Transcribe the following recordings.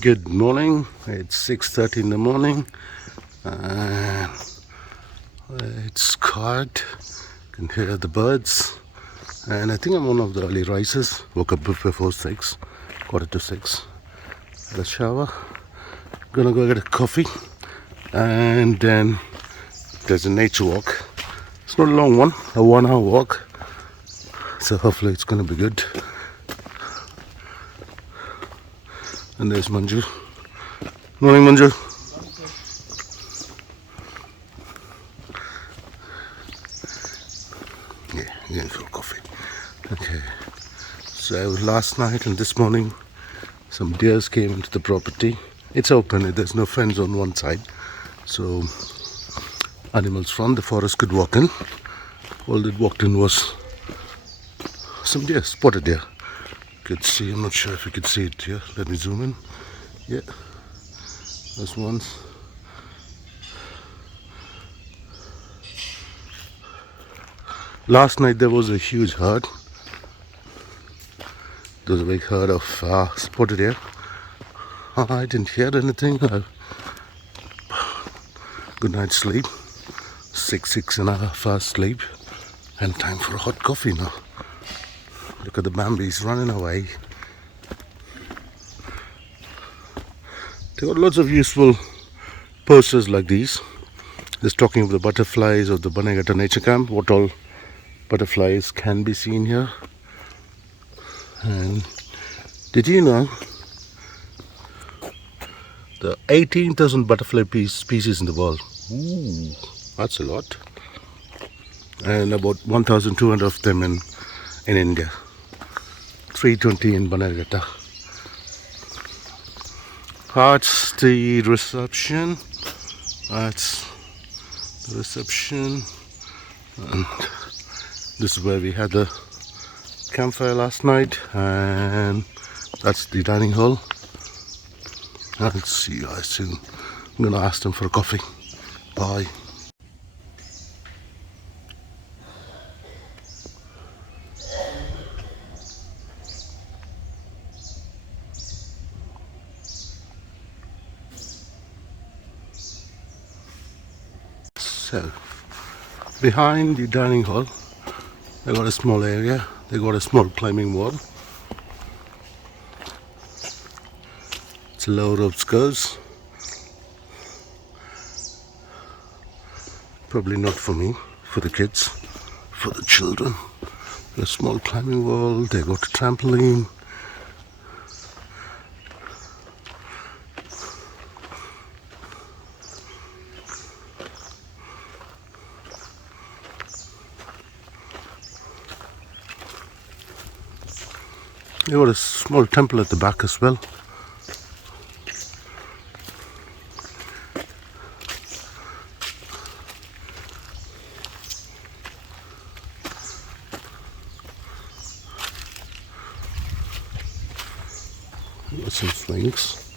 Good morning. It's 6:30 in the morning. And it's quiet. You can hear the birds. And I think I'm one of the early risers. Woke up before 6, quarter to 6. Had a shower. Gonna go get a coffee. And then there's a nature walk. It's not a long one, a 1 hour walk. So hopefully it's gonna be good. And there's Manju. Morning, Manju. Yeah, going for coffee. Okay. So last night and this morning, some deers came into the property. It's open. There's no fence on one side, so animals from the forest could walk in. All that walked in was some deer, spotted deer. You could see. I'm not sure if you could see it here. Let me zoom in. Yeah, there's one. Last night there was a huge herd. There was a big herd of spotted deer. I didn't hear anything. Good night's sleep. 6.5 hours sleep. And time for a hot coffee now. Look at the Bambies running away. They got lots of useful posters like these. Just talking of the butterflies of the Bannerghatta nature camp. What all butterflies can be seen here. And did you know there are 18,000 butterfly species in the world? Ooh, that's a lot. And about 1,200 of them in India. 320 in Bannerghatta. That's the reception. That's the reception. And this is where we had the campfire last night. And that's the dining hall. I'll see you guys soon. I'm going to ask them for a coffee. Bye. So, behind the dining hall, they got a small area. They got a small climbing wall. It's a low ropes goes. Probably not for me, for the kids, for the children. A small climbing wall. They got a trampoline. They got a small temple at the back as well. Got some swings.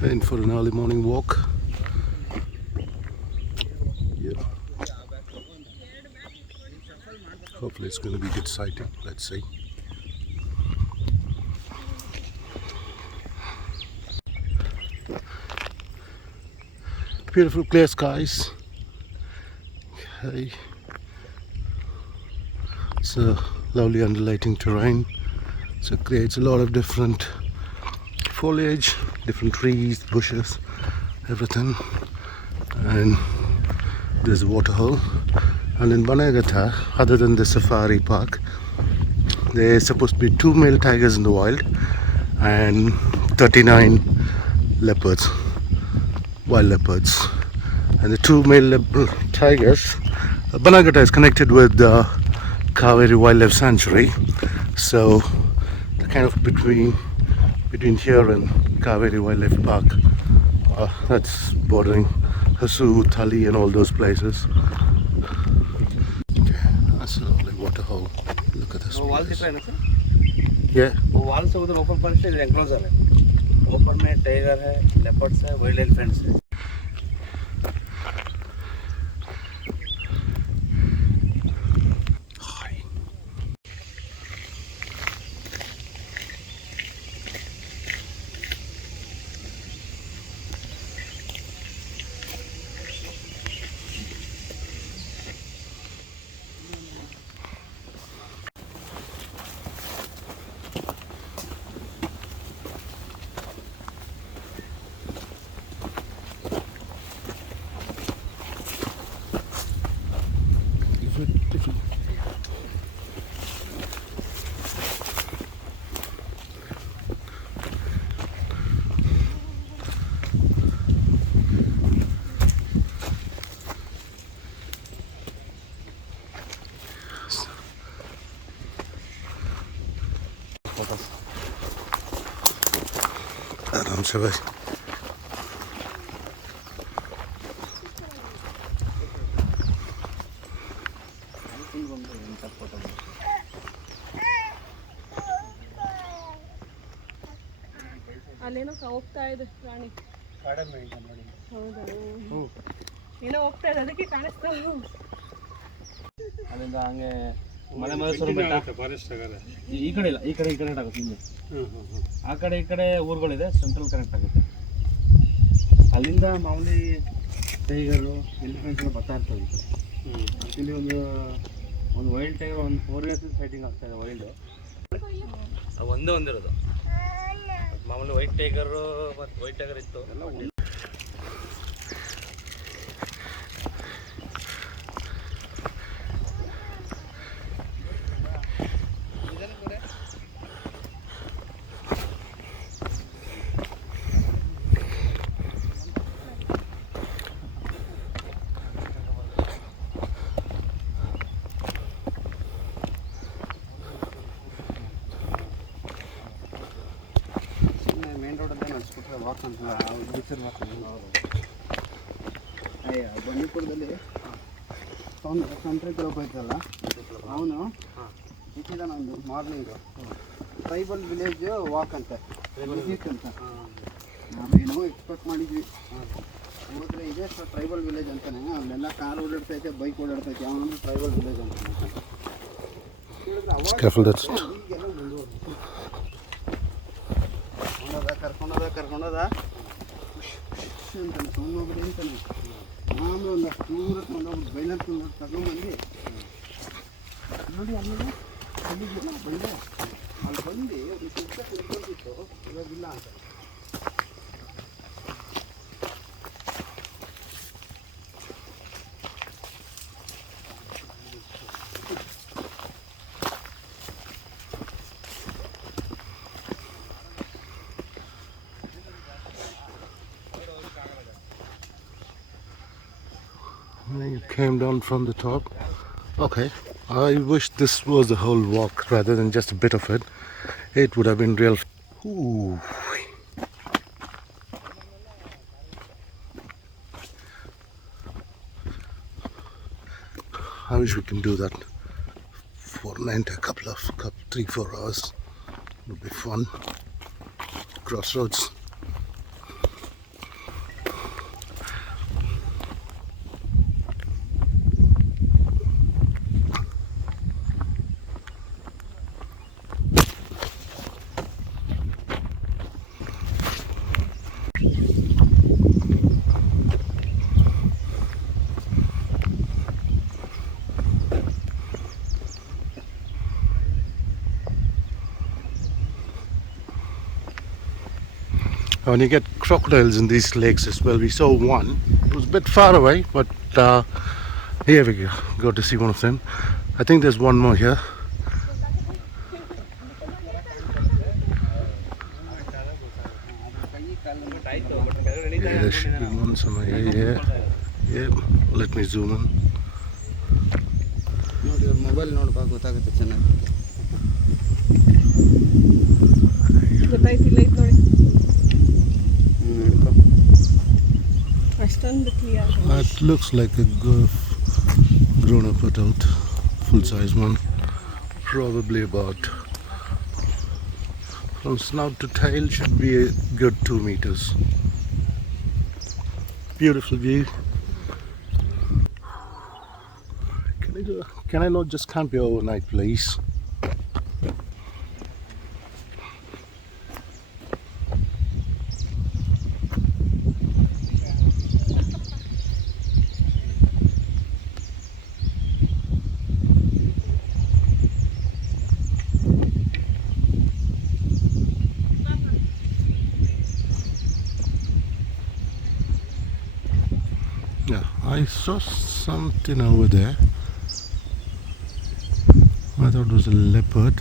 In for an early morning walk. Hopefully it's going to be good sighting. Let's see. Beautiful clear skies. Okay. It's a lovely undulating terrain. So it creates a lot of different foliage, different trees, bushes, everything. And there's a water hole. And in Bannerghatta, other than the safari park, there's supposed to be 2 male tigers in the wild and 39 leopards, wild leopards. And the 2 male tigers, Bannerghatta is connected with the Kaveri Wildlife Sanctuary, so they're kind of between here and Kaveri Wildlife Park. That's bordering Hasu, Thali and all those places. That's a lovely water hole. Look at this. Wall दिख रहा है ना sir? Yeah. वो wall से उधर open forest है, enclosure है. Open में टाइगर है, लेपर्ड्स है, वाइल्ड एलिफेंट्स है. entrance away. ಅಲ್ಲೇನೋ ಹೋಗ್ತಾ ಇದೆ ಪ್ರಾಣಿ. ಹೌದಾ? ಏನೋ ಹೋಗ್ತಾ ಇದೆ, ಅದಕ್ಕೆ ಕಾಣಿಸ್ತಾ. ಅಲ್ಲಿಂದ ಹಂಗೆ ಮಲೆ ಮಹೇಶ್ವರ ಬೆಟ್ಟ ಈ ಕಡೆ ಇಲ್ಲ, ಈ ಕಡೆ ಕನೆಕ್ಟ್ ಆಗುತ್ತೆ ಹಿಂದೆ. ಆ ಕಡೆ ಈ ಕಡೆ ಊರುಗಳಿದೆ, ಸೆಂಟ್ರಲ್ ಕನೆಕ್ಟ್ ಆಗುತ್ತೆ. ಅಲ್ಲಿಂದ ಮಾಮೂಲಿ ಟೈಗರು ಎಲಿಫೆಂಟ್ಸ್ ಎಲ್ಲ ಬರ್ತಾ ಇರ್ತವೆ. ಇಲ್ಲಿ ಒಂದು ವೈಲ್ಡ್ ಟೈಗರ್ ಒಂದು 4 years ಸೈಟಿಂಗ್ ಆಗ್ತಾ ಇದೆ. ವೈಲ್ಡ್ ಒಂದಿರೋದು ಮಾಮೂಲಿ ವೈಟ್ ಟೈಗರು ಮತ್ತು ವೈಟ್ ಟೈಗರ್ ಇತ್ತು ಎಲ್ಲ ಒಂದು. ಮೇನ್ ರೋಡಲ್ಲೇ ನಡೆಸ್ಬಿಟ್ರೆ ವಾಕ್ ಅಂತ ಬೀಚರ್ ವಾಕ್. ಬಂಡೀಪುರದಲ್ಲಿ ಸಂತ್ರೆ ಕ್ಲಬ್ ಐತಲ್ಲ, ಅವನು ಇಟ್ಟಿದ್ದಾನ ಒಂದು ಮಾರ್ನಿಂಗು ಟ್ರೈಬಲ್ ವಿಲೇಜ್ ವಾಕ್ ಅಂತ ಅಂತ. ನಾವೇನೋ ಎಕ್ಸ್ಪೆಕ್ಟ್ ಮಾಡಿದ್ವಿ, ಹೋದರೆ ಇದೆ ಸರ್ ಟ್ರೈಬಲ್ ವಿಲೇಜ್ ಅಂತಾನೆ. ಅಲ್ಲೆಲ್ಲ ಕಾರ್ ಓಡಾಡ್ತೈತೆ, ಬೈಕ್ ಓಡಾಡ್ತೈತೆ, ಅವನೊಂದು ಟ್ರೈಬಲ್ ವಿಲೇಜ್ ಅಂತಾನೆ. ಈಗೆಲ್ಲ ಮುಂದುವರೆದು ಕರ್ಕೊಂಡೋದ ಅಂತಾನೆ, ತೊಗೊಂಡೋಗ್ರಿ ಅಂತಾನೆ. ಆಮೇಲೆ ಒಂದಷ್ಟು ದೂರ ತೊಗೊಂಡೋಗ್ಬಿಟ್ಟು ಬೈಲರ್ ತಗೊಂಡ್ಬಂದು ನೋಡಿ ಆಮೇಲೆ ಅಲ್ಲಿಗೆಲ್ಲ ಬಂದೆ. ಅಲ್ಲಿ ಬಂದು ಒಂದು ಚಿಕ್ಕ ತಿಳ್ಕೊಂಡಿತ್ತು, ಇವಾಗಿಲ್ಲ ಅಂತ. You came down from the top. Okay, I wish this was the whole walk rather than just a bit of it. It would have been real. Ooh. I wish we can do that for an entire couple 3-4 hours. It would be fun. Crossroads. When you get crocodiles in these lakes as well, we saw one. It was a bit far away, but here we go. Got to see one of them. I think there's one more here. Yeah, there should be one somewhere here. Yeah. Let me zoom in. ನೋಡಿ ಇವ್ರ mobile ನೋಡ್ಬೇಕು, ಗೊತ್ತಾಗುತ್ತೆ ಚೆನ್ನಾಗಿ. ಗೊತ್ತಾಯ್ತಿಲ್ಲ ಇದು ನೋಡಿ. ಅಷ್ಟೊಂದು clear. That looks like a grown-up adult, full-size one. Probably about, from snout to tail, should be a good 2 meters. Beautiful view. Can I not just camp here overnight, please? Yeah, I saw something over there. I thought it was a leopard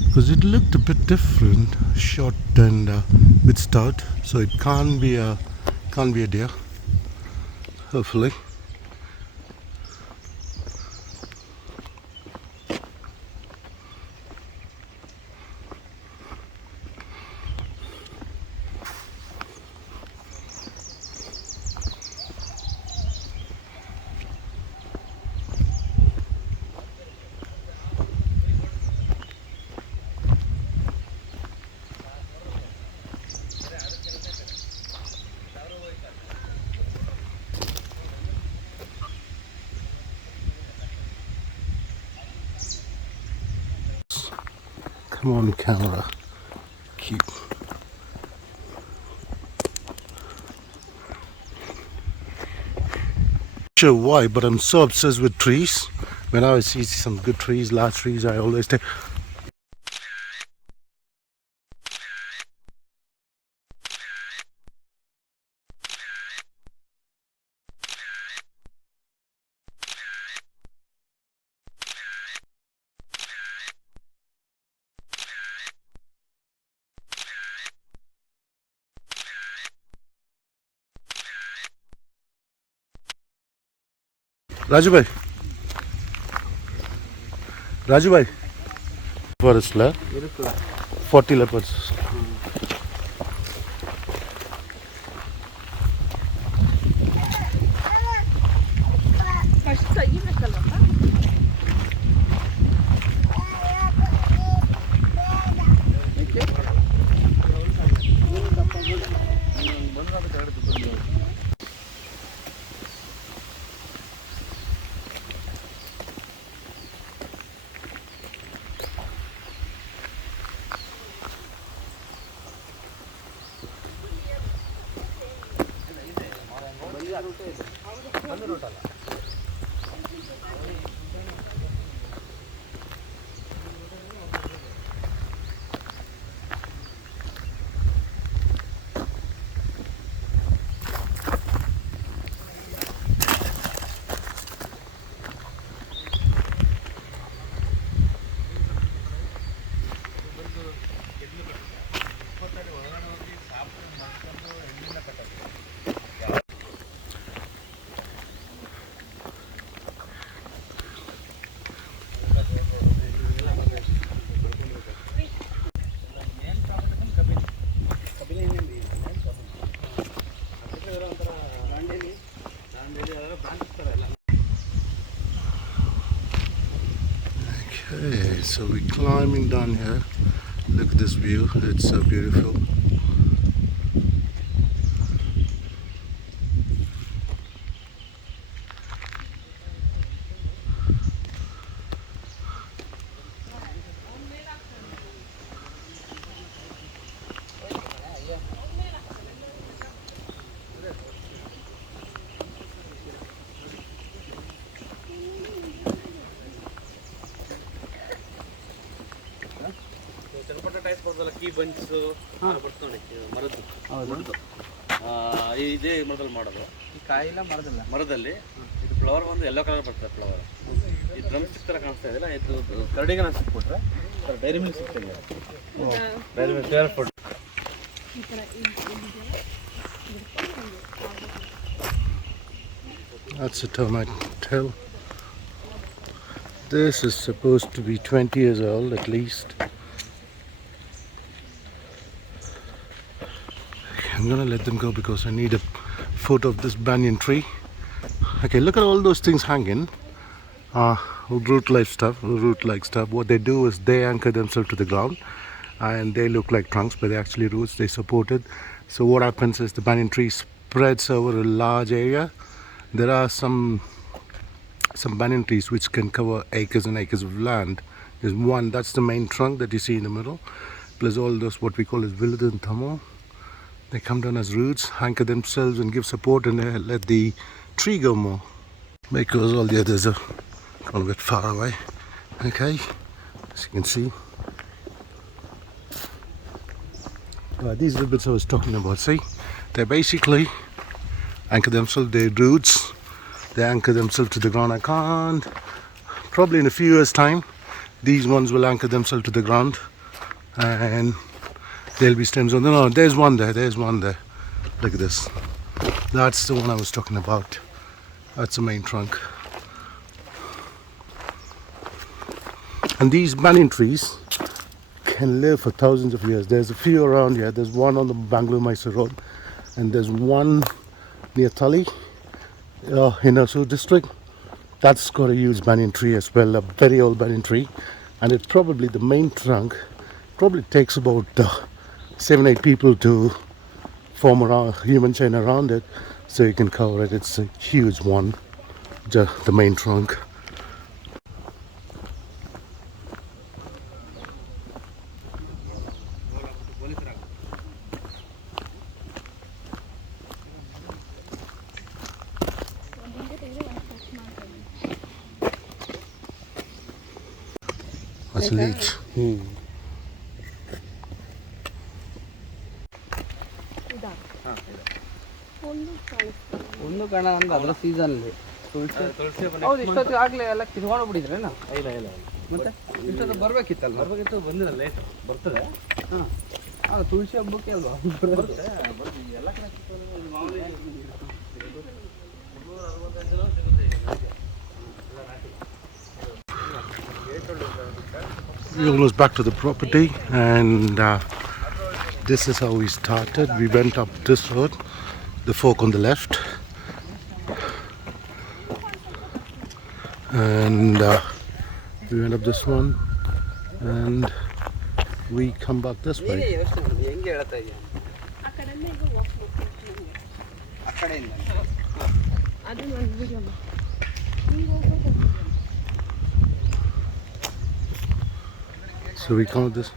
because it looked a bit different, short and bit stout. So it can't be a deer. Hopefully. Come on, camera. Keep. Sure why, but I'm so obsessed with trees. When I see some good trees, large trees, I always take. Raju bhai, forest la 40 leopards. First ತೆಗಿಬೇಕಲ್ಲಪ್ಪ. Okay, so we're climbing down here. Look at this view, it's so beautiful. Type ಬರ್ತಲ್ಲ key bunch ಬರ್ತ ನೋಡಿ ಮರದ್ದು ಮರದ್ದು ಇದೇ ಮರದಲ್ಲಿ ಮಾಡೋದು. ಈ ಕಾಯಿಲ್ಲ ಮರದಲ್ಲಿ ಇದು ಫ್ಲವರ್ ಒಂದು ಯೆಲ್ಲೋ ಕಲರ್ ಬರ್ತದೆ. ಫ್ಲವರ್ ಈ ಡ್ರಮ್ ಸ್ಟಿಕ್ ಥರ ಕಾಣಿಸ್ತಾ ಇದೆಯಲ್ಲ, ಇದು ಕರಡಿಗೆ ನಾನು ಸಿಕ್ಬಿಟ್ರೆ ಡೈರಿ ಮಿಲ್ಕ್ ಸಿಗ್ತದೆ. Dairy milk favour food. That's a termite hill. This is supposed to be 20 years old at least. I'm gonna let them go because I need a photo of this banyan tree. Okay, look at all those things hanging. Root-like stuff. What they do is they anchor themselves to the ground, and they look like trunks, but they're actually roots. They support it. So what happens is the banyan tree spreads over a large area. There are some banyan trees which can cover acres and acres of land. There's one, that's the main trunk that you see in the middle, plus all those what we call as Vilad and Thamo. They come down as roots, anchor themselves and give support, and they let the tree go more, because all the others are a bit far away. Okay, as you can see, these are the bits I was talking about. See, they basically anchor themselves, their roots, they anchor themselves to the ground. I can't, probably in a few years time these ones will anchor themselves to the ground and there'll be stems on them. No, there's one there, look at this. That's the one I was talking about. That's the main trunk. And these banyan trees can live for thousands of years. There's a few around here. There's one on the Bangalore-Mysore road, and there's one near Tully in Hosur district. That's got a huge banyan tree as well, a very old banyan tree, and it probably, the main trunk probably takes about 7-8 people to form a human chain around it so you can cover it. It's a huge one, the main trunk. That's a leech. ಇದಾ ಒಂದು ಕಾಣಿಸ್ತಾ ಒಂದು ಕಣ ಅಂದ್ರೆ ಅದರ ಸೀಸನಲ್ಲಿ ತುಳಸಿ ಹೌದು ಇಷ್ಟೊತ್ತಿಗೆ ಆಗಲೇ ಎಲ್ಲ ಕಿತ್ಕೊಂಡು ಬಿಟ್ಟಿದ್ರೇನ ಇಲ್ಲ ಇಲ್ಲ ಮತ್ತೆ ಇಷ್ಟೊತ್ತು ಬರ್ಬೇಕಿತ್ತಲ್ಲ ಬರ್ಬೇಕಿತ್ತು ಬಂದಿಲ್ಲ ಲೇಟ್ ಬರ್ತದೆ ಹಾಂ ಅದು ತುಳಸಿ ಹಬ್ಬಕ್ಕೆ ಅಲ್ವಾ ಬರುತ್ತೆ ಎಲ್ಲ ಕಡೆ ಇದು ಮಾಮೂಲಿ 365 ಸಿಗುತ್ತೆ We're almost back to the property, and this is how we started. We went up this road, the fork on the left, and we went up this one, and we come back this way. ಹೆಂಗೆ ಹೇಳ್ತಾ ಇದೆಯಾ ಆ ಕಡೆಯಿಂದ ಈಗ ಹೋಗ್ಬೇಕು ಆ ಕಡೆಯಿಂದ ಅದು ಒಂದು ವಿಡಿಯೋ ಈಗ ಹೋಗ್ಬೇಕು So we come this